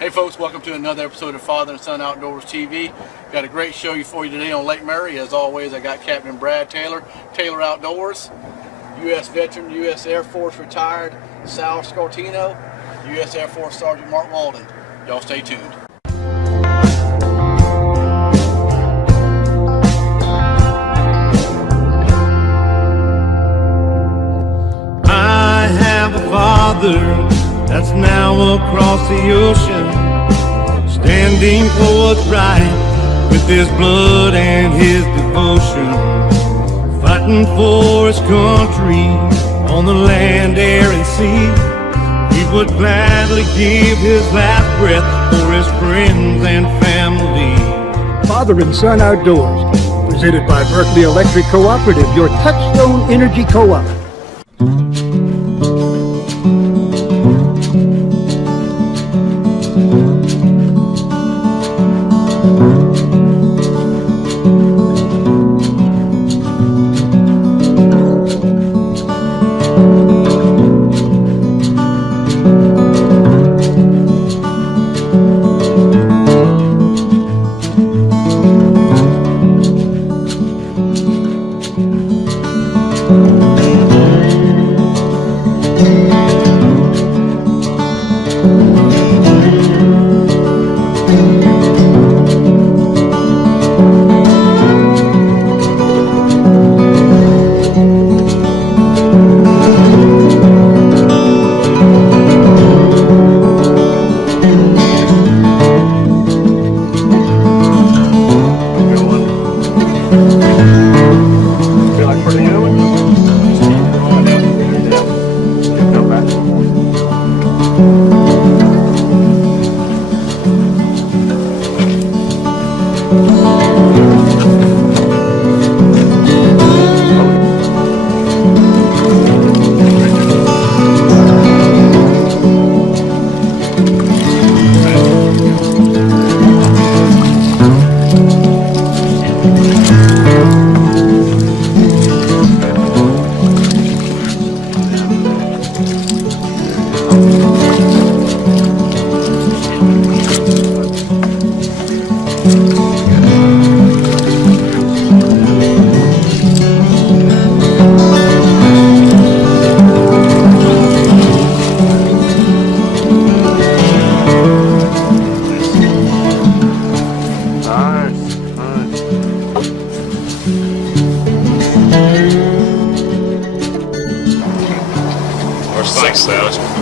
Hey folks, welcome to another episode of Father and Son Outdoors TV. Got a great show for you today on Lake Murray. As always, I got Captain Brad Taylor, Taylor Outdoors, U.S. veteran, U.S. Air Force retired Sal Scortino, U.S. Air Force Sergeant Mark Walden. Y'all stay tuned. I have a father that's now across the ocean, standing for what's right with his blood and his devotion, fighting for his country on the land, air, and sea. He would gladly give his last breath for his friends and family. Father and Son Outdoors, presented by Berkeley Electric Cooperative, your Touchstone Energy Co-op.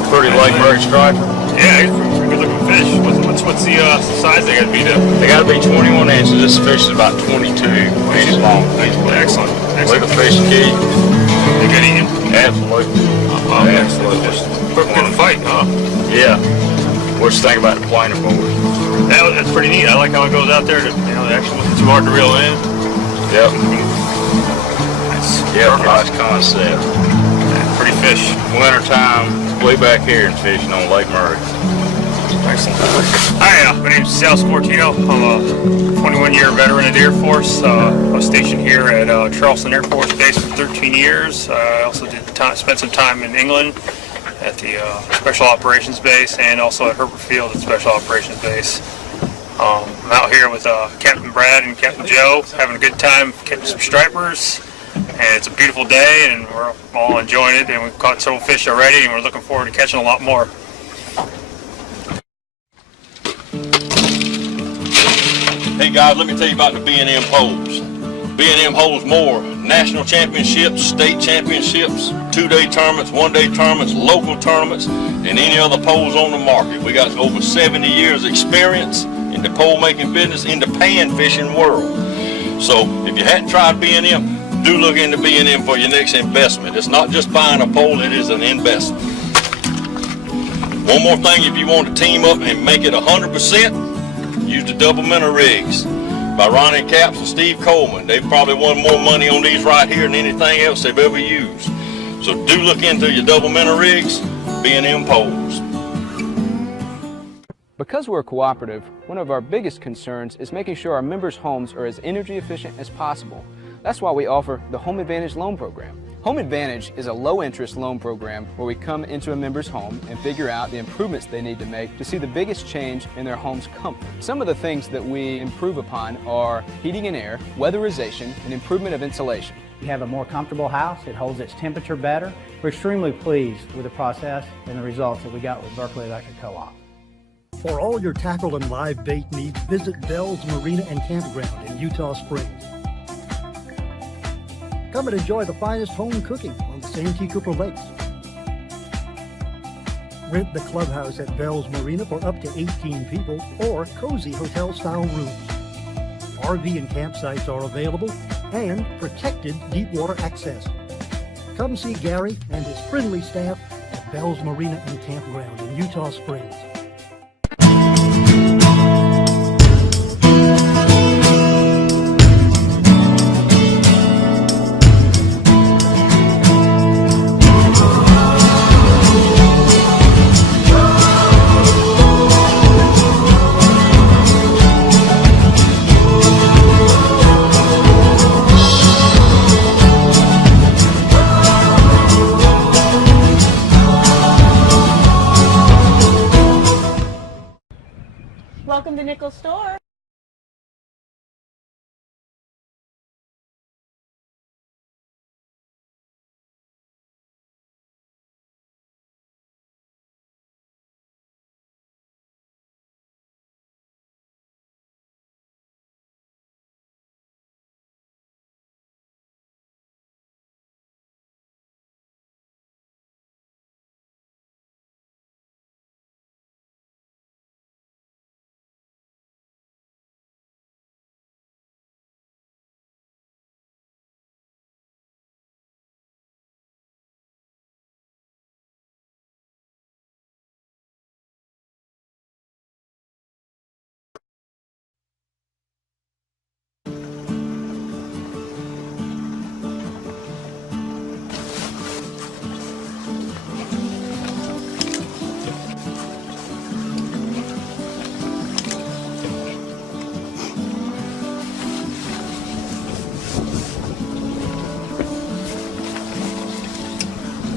Pretty Lake Murray striper. Yeah, good looking fish. What's the size they gotta be to? They gotta be 21 inches. This fish is about 22 inches long. Excellent. With a fish key. You good eating? Absolutely. Absolutely. Good fight, huh? Yeah. What you think about the planer board? That's pretty neat. I like how it goes out there. The action wasn't too hard to reel in. Yep. Yep. Nice concept. Pretty fish. Winter time. Way back here and fishing on Lake Murray. Excellent. Hi, my name's Sal Scortino. I'm a 21-year veteran of the Air Force. I was stationed here at Charleston Air Force Base for 13 years. I also spent some time in England at the Special Operations Base and also at Herbert Field at Special Operations Base. I'm out here with Captain Brad and Captain Joe, having a good time catching some stripers. And it's a beautiful day, and we're all enjoying it, and we've caught several fish already, and we're looking forward to catching a lot more. Hey guys, let me tell you about the B&M poles. B&M holds more national championships, state championships, 2-day tournaments, 1-day tournaments, local tournaments than any other poles on the market. We got over 70 years experience in the pole making business, in the pan fishing world. So if you hadn't tried B&M, do look into B&M for your next investment. It's not just buying a pole, it is an investment. One more thing, if you want to team up and make it 100%, use the double minnow rigs by Ronnie Capps and Steve Coleman. They've probably won more money on these right here than anything else they've ever used. So do look into your double minnow rigs, B&M poles. Because we're a cooperative, one of our biggest concerns is making sure our members' homes are as energy efficient as possible. That's why we offer the Home Advantage Loan Program. Home Advantage is a low-interest loan program where we come into a member's home and figure out the improvements they need to make to see the biggest change in their home's comfort. Some of the things that we improve upon are heating and air, weatherization, and improvement of insulation. We have a more comfortable house. It holds its temperature better. We're extremely pleased with the process and the results that we got with Berkeley Electric Co-op. For all your tackle and live bait needs, visit Bell's Marina and Campground in Utah Springs. Come and enjoy the finest home cooking on the Santee Cooper Lakes. Rent the clubhouse at Bell's Marina for up to 18 people or cozy hotel-style rooms. RV and campsites are available and protected deep water access. Come see Gary and his friendly staff at Bell's Marina and Campground in Utah Springs. Welcome to Nickel Store.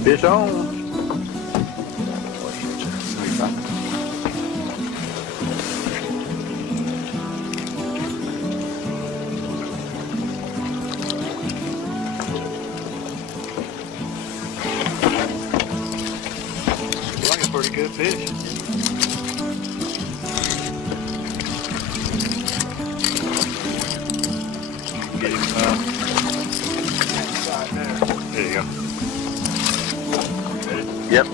Fish on. Like a pretty good fish. Get him inside there. There you go. Yep.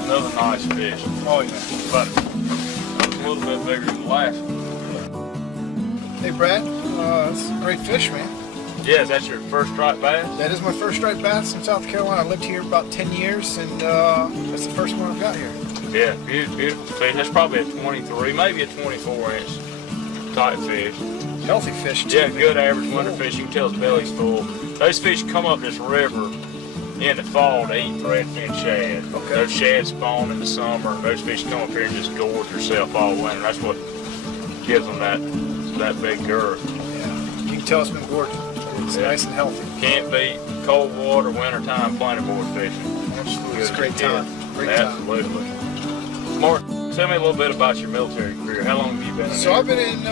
Another nice fish. Oh yeah. But a little bit bigger than the last one. Hey Brad, that's a great fish, man. Yeah, is that your first striped bass? That is my first striped bass in South Carolina. I lived here about 10 years, and that's the first one I've got here. Yeah, beautiful fish. That's probably a 23, maybe a 24-inch type fish. Healthy fish too. Yeah, good average winter fish. You can tell his belly's full. Those fish come up this river in the fall to eat threadfin shad. Okay. Those shad spawn in the summer. Those fish come up here and just gorge themselves all winter. That's what gives them that big girth. Yeah, you can tell it's been gorgeous. It's nice and healthy. Can't beat cold water, wintertime, plenty board fishing. Absolutely, it's a great time. Great Absolutely. Mark, tell me a little bit about your military career. How long have you been in So there? I've been in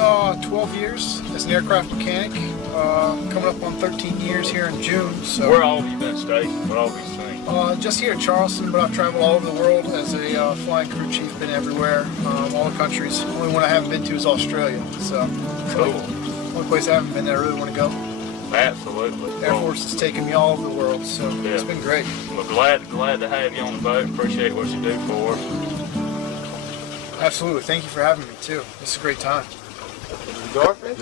12 years as an aircraft mechanic, coming up on 13 years here in June. So Where all have you been stationed? What all have you seen? just here in Charleston, but I've traveled all over the world as a flying crew chief, been everywhere, all the countries. The only one I haven't been to is Australia. So Cool. only place I haven't been that I really want to go. Absolutely. Air Force has taken me all over the world, so Yeah. it's been great. Well, glad to have you on the boat. Appreciate what you do for us. Absolutely. Thank you for having me too. This is a great time. Garfish?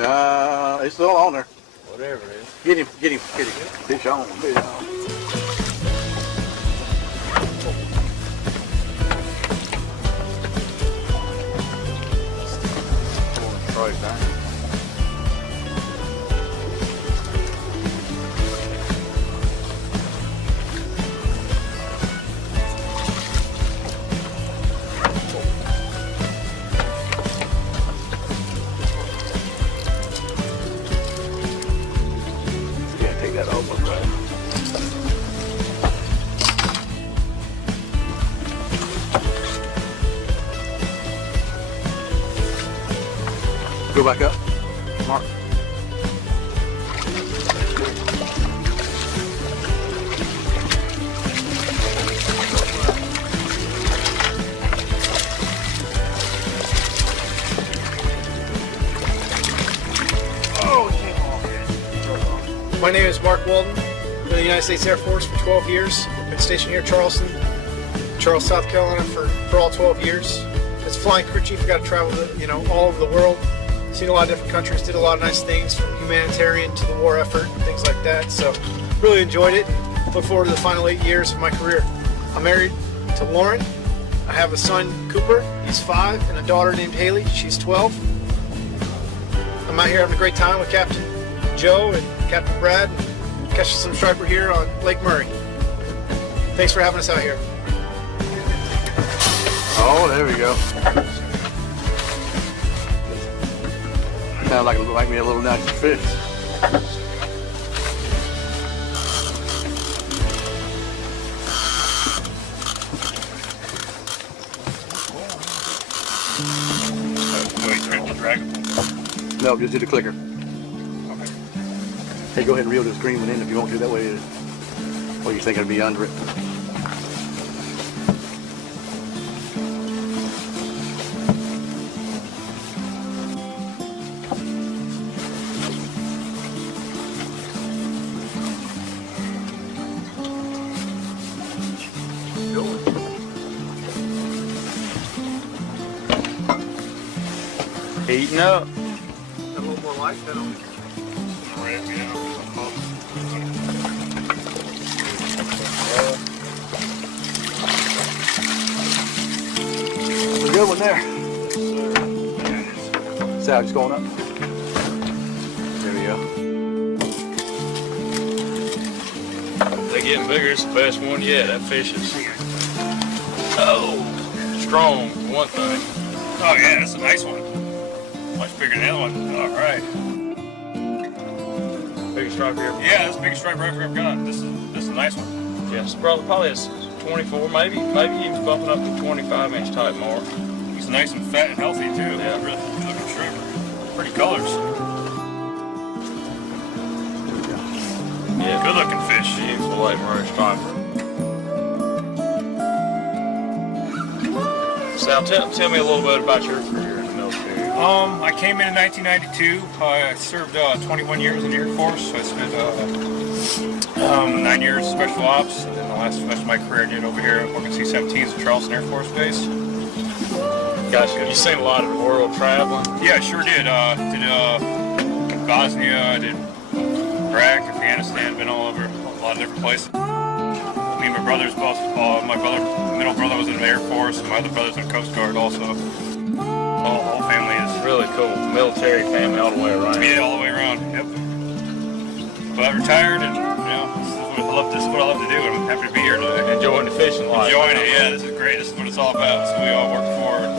It's still on there. Whatever it is. Get him. Fish on. Right down. Go back up. Mark. My name is Mark Walden. Been in the United States Air Force for 12 years. Been stationed here in Charles, South Carolina for all 12 years. As flying crew chief, I got to travel all over the world. Seen a lot of different countries, did a lot of nice things from humanitarian to the war effort and things like that. So really enjoyed it. Look forward to the final 8 years of my career. I'm married to Lauren. I have a son, Cooper. He's 5, and a daughter named Haley. She's 12. I'm out here having a great time with Captain Joe and Captain Brad, and catching some striper here on Lake Murray. Thanks for having us out here. Oh, there we go. Sounds like me a little nice fish. No, just do the clicker. Hey, go ahead and reel this green one in if you want to. That way, you think it'd be under it. Heating up. A little more light than on. A good one there. Sal, just going up. There we go. They're getting bigger. It's the best one yet. That fish is strong, for one thing. Oh yeah, that's a nice one. Much bigger than the other one. All right. Biggest striper ever? Yeah, that's the biggest striper I've ever got. This is a nice one. Yeah, it's probably a 24, maybe even bumping up to 25-inch type mark. He's nice and fat and healthy too. Yeah, really good looking striper. Pretty colors. Yeah, good looking fish. Beautiful Lake Murray striper. Sal, tell me a little bit about your career in the military. I came in 1992. I served 21 years in the Air Force. I spent 9 years special ops, and then the last most of my career I did over here working C-17s at Charleston Air Force Base. Gotcha. You seen a lot of the world traveling? Yeah, I sure did. Did Bosnia, did Iraq, Afghanistan, been all over a lot of different places. Me and my brothers both, my middle brother was in the Air Force, and my other brother's in the Coast Guard also. The whole family is really cool. Military family all the way around. Yeah, all the way around, yep. But I retired, and this is what I love to do. I'm happy to be here today. Enjoying the fishing life. Enjoying it, yeah, this is great. This is what it's all about. So we all work for, and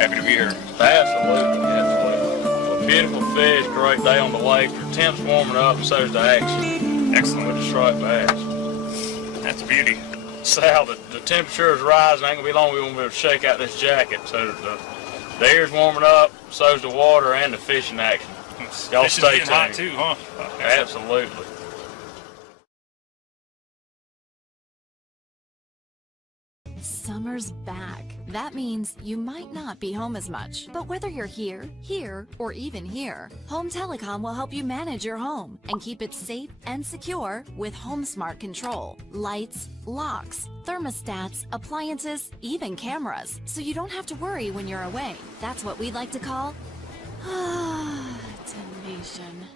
happy to be here. Absolutely, absolutely. Well, beautiful fish, great day on the lake. The temp's warming up, and so is the action. Excellent. With the striped bass. That's a beauty. Sal, the temperature is rising. Ain't gonna be long. We're gonna be able to shake out this jacket. So the air's warming up, so's the water and the fishing action. Y'all stay tuned. Hot too, huh? Absolutely. Summer's back. That means you might not be home as much. But whether you're here, or even here, Home Telecom will help you manage your home and keep it safe and secure with Home Smart Control. Lights, locks, thermostats, appliances, even cameras. So you don't have to worry when you're away. That's what we like to call automation.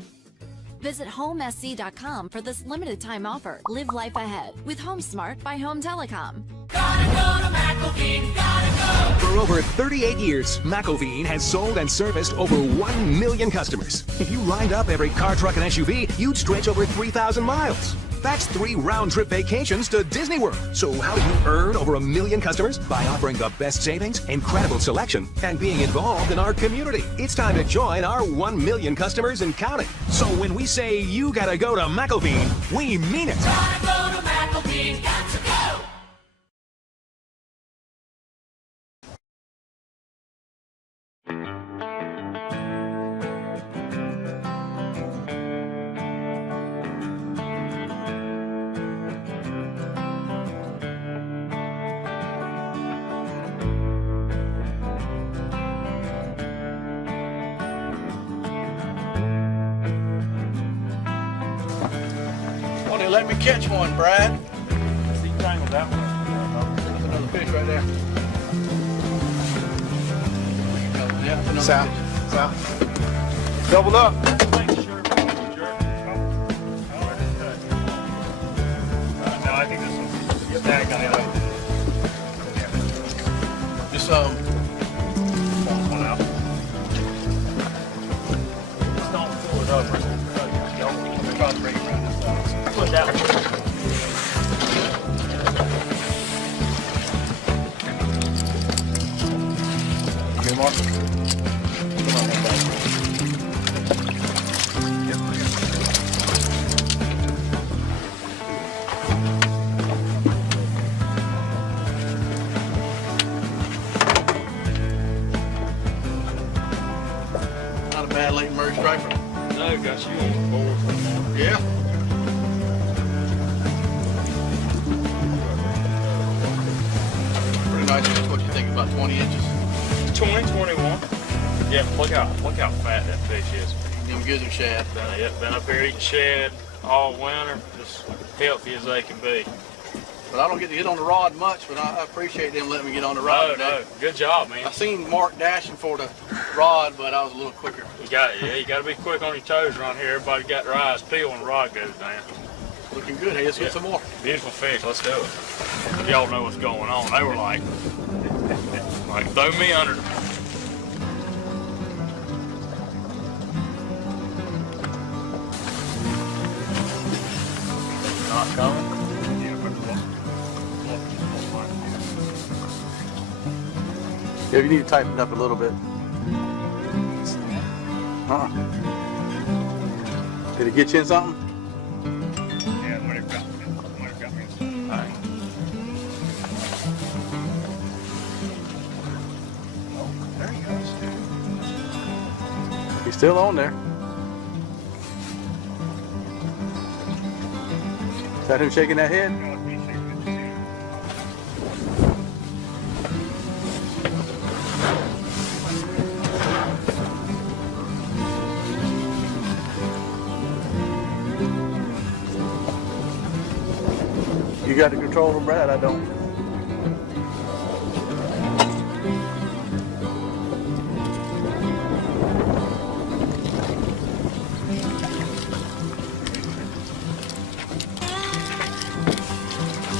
Visit HomeSC.com for this limited time offer. Live life ahead with HomeSmart by Home Telecom. Gotta go to McElveen, gotta go! For over 38 years, McElveen has sold and serviced over 1 million customers. If you lined up every car, truck, and SUV, you'd stretch over 3,000 miles. That's 3 round-trip vacations to Disney World. So how do you earn over 1 million customers? By offering the best savings, incredible selection, and being involved in our community. It's time to join our 1 million customers and counting. So when we say you gotta go to McElveen, we mean it. Gotta go to McElveen, got to go! let me catch one, Brad. See, tangled that one. That's another fish right there. Yeah, that's another South. fish. South. Doubled up. No, I think this one's tagged on the other. Just Pull one out. Just don't pull it over. I'm trying to bring it around this side. Put that one. Okay, Mark. Come on, one back. Not a bad Lake Murray striper. No, got you on the board for more. Yeah. Pretty nice. That's what you think, about 20 inches. 20, 21. Yeah, look how fat that fish is. Them gizzard shad. Been up here eating shad all winter, just healthy as they can be. But I don't get to get on the rod much, but I appreciate them letting me get on the rod today. No, good job, man. I seen Mark dashing for the rod, but I was a little quicker. You got to be quick on your toes around here. Everybody got their eyes peeled when the rod goes down. Looking good. Hey, let's get some more. Beautiful fish. Let's do it. Y'all know what's going on. They were like throw me under. Not coming. Yeah, you need to tighten it up a little bit. Did it get you in something? Yeah, it might have got me. All right. Oh, there he goes. He's still on there. Is that him shaking that head? You got the control from Brad, I don't.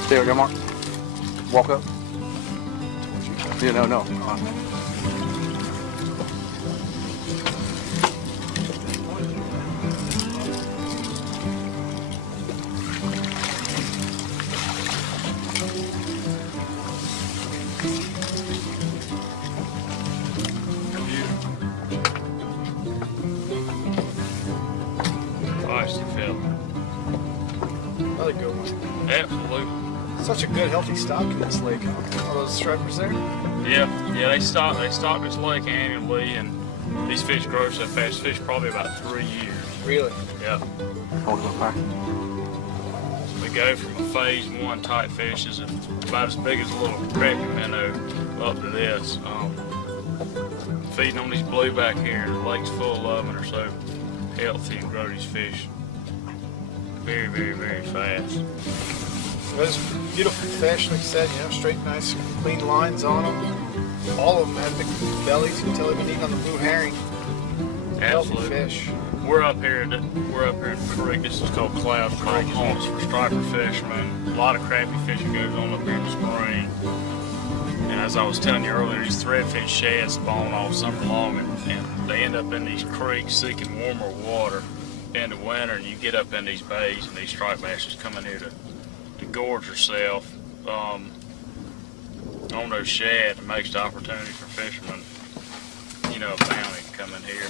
There we go, Mark. Walk up. Yeah, no. Feisty fella. Another good one. Absolutely. Such a good, healthy stock in this lake. All those stripers there. Yeah, they stock this lake annually, and these fish grow so fast. Fish probably about 3 years. Really? Yeah. Hold it up high. We go from a phase 1 type fish is about as big as a little crappie minnow up to this. Feeding on these blueback here, the lake's full of them, and they're so healthy and grow these fish very, very, very fast. Those beautiful fish, like I said, straight, nice, clean lines on them. All of them have big bellies. You can tell they've been eating on the blue herring. Healthy Absolutely. fish. We're up here in the creek. This is called Cloud Creek. Haunts for striper fishermen. A lot of crappie fishing goes on up here in the spring. And as I was telling you earlier, these threadfin shads spawn all summer long, and they end up in these creeks seeking warmer water in the winter. And you get up in these bays, and these striped bass just come in here to gorge herself on those shad. It makes the opportunity for fishermen, a family to come in here,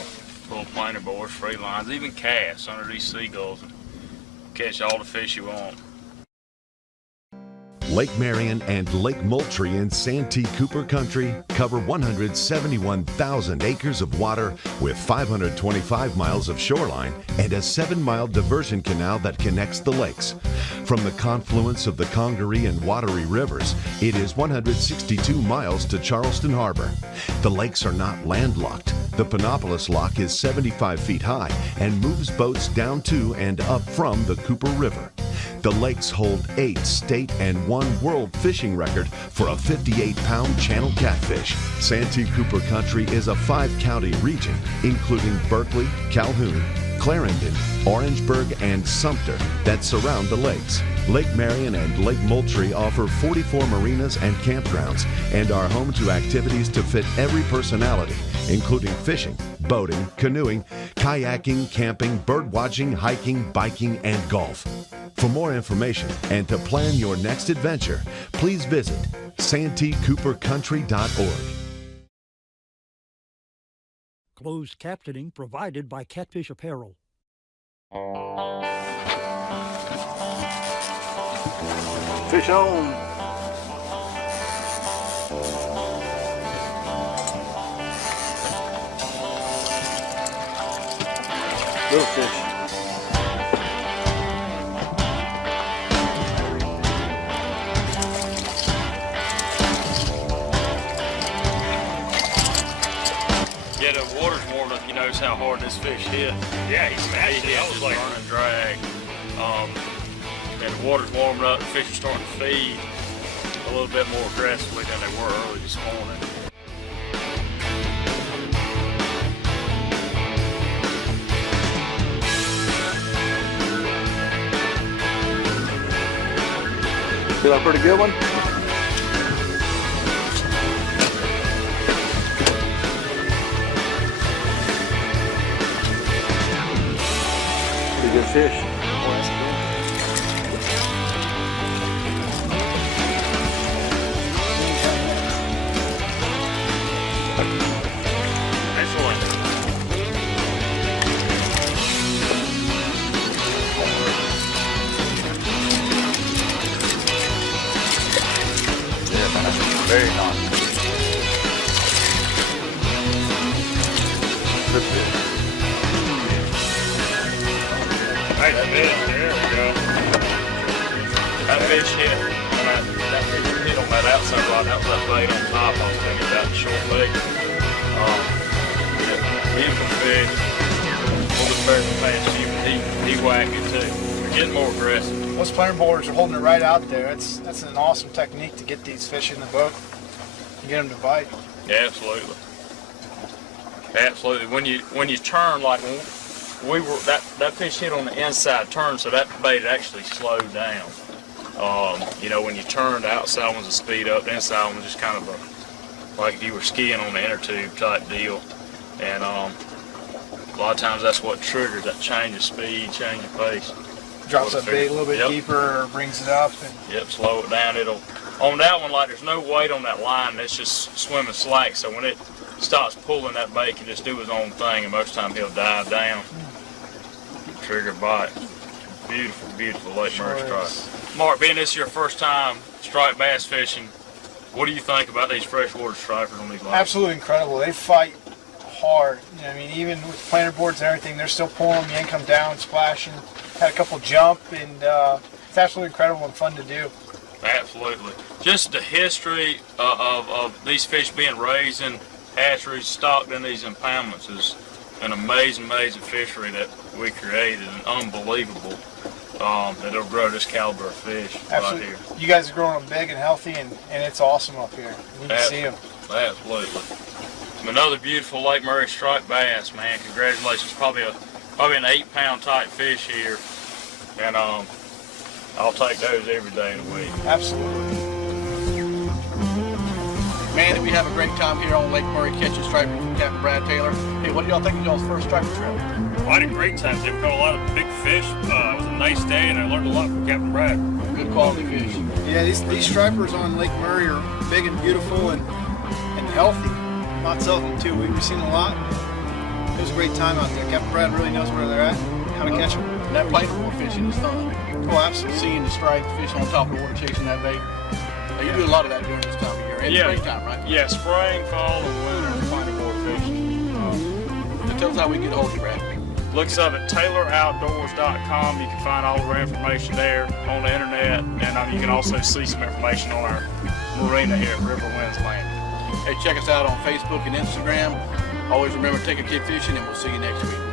pull planer boards, free lines, even casts under these seagulls and catch all the fish you want. Lake Marion and Lake Moultrie in Santee Cooper Country cover 171,000 acres of water with 525 miles of shoreline and a 7-mile diversion canal that connects the lakes. From the confluence of the Congaree and Wateree rivers, it is 162 miles to Charleston Harbor. The lakes are not landlocked. The Panopolis Lock is 75 feet high and moves boats down to and up from the Cooper River. The lakes hold 8 state and 1 world fishing record for a 58-pound channel catfish. Santee Cooper Country is a 5-county region, including Berkeley, Calhoun, Clarendon, Orangeburg, and Sumter that surround the lakes. Lake Marion and Lake Moultrie offer 44 marinas and campgrounds and are home to activities to fit every personality, including fishing, boating, canoeing, kayaking, camping, bird watching, hiking, biking, and golf. For more information and to plan your next adventure, please visit santeecoopercountry.org. Closed captioning provided by Catfish Apparel. Fish on. Little fish. Yeah, the water's warm enough. He knows how hard this fish hit. Yeah, he smashed it. That was like running drag. And the water's warming up. The fish are starting to feed a little bit more aggressively than they were early this morning. Feel like a pretty good one? Pretty good fish. Very nice. Good fish. Nice fish. There we go. That fish hit. That fish hit on that outside rod. That was that blade on top. I was thinking about the short leg. Beautiful fish. Pulled the bear past you, but he whacked it too. They're getting more aggressive. Most planer boarders are holding it right out there. That's an awesome technique to get these fish in the boat and get them to bite. Yeah, absolutely. Absolutely. When you turn, like when we were that fish hit on the inside turn, so that bait actually slowed down. You know, when you turn, the outside one's a speed up, the inside one was just kind of like if you were skiing on the inner tube type deal. And a lot of times that's what triggers that change of speed, change of pace. Drops that bait a little bit deeper or brings it up. And yep, slow it down. On that one, like there's no weight on that line, it's just swimming slack. So when it stops pulling, that bait can just do his own thing, and most of the time he'll dive down, trigger bite. Beautiful, beautiful Lake Murray stripe. Mark, being this is your first time striped bass fishing, what do you think about these freshwater stripers on these lakes? Absolutely incredible. They fight hard. You know, I mean, even with planer boards and everything, they're still pulling them, yank them down, splashing. Had a couple jump, and it's absolutely incredible and fun to do. Absolutely. Just the history of these fish being raised in hatcheries, stocked in these impoundments is an amazing, amazing fishery that we created, and unbelievable that it'll grow this caliber of fish Absolutely. right here. You guys are growing them big and healthy, and it's awesome up here. You can see them. Absolutely. Another beautiful Lake Murray striped bass, man. Congratulations. Probably an 8-pound type fish here, and I'll take those every day of the week. Absolutely. Man, did we have a great time here on Lake Murray catching stripers with Captain Brad Taylor. Hey, what do y'all think of y'all's first striper trip? Well, I had a great time. We caught a lot of big fish. It was a nice day, and I learned a lot from Captain Brad. Good quality fish. Yeah, these stripers on Lake Murray are big and beautiful and healthy. Lots of them too. We've seen a lot. It was a great time out there. Captain Brad really knows where they're at, how to catch them. And that planer board fishing is fun. Oh, absolutely. Seeing the striped fish on top of the water chasing that bait. You do a lot of that during this time of year. In springtime, right? Yeah, spring, fall, and winter, planer board fishing. So tell us how we get a hold of you, Brad. Look us up at TaylorOutdoors.com. You can find all of our information there on the internet, and you can also see some information on our marina here at Riverwinds Landing. Hey, check us out on Facebook and Instagram. Always remember to take a kid fishing, and we'll see you next week.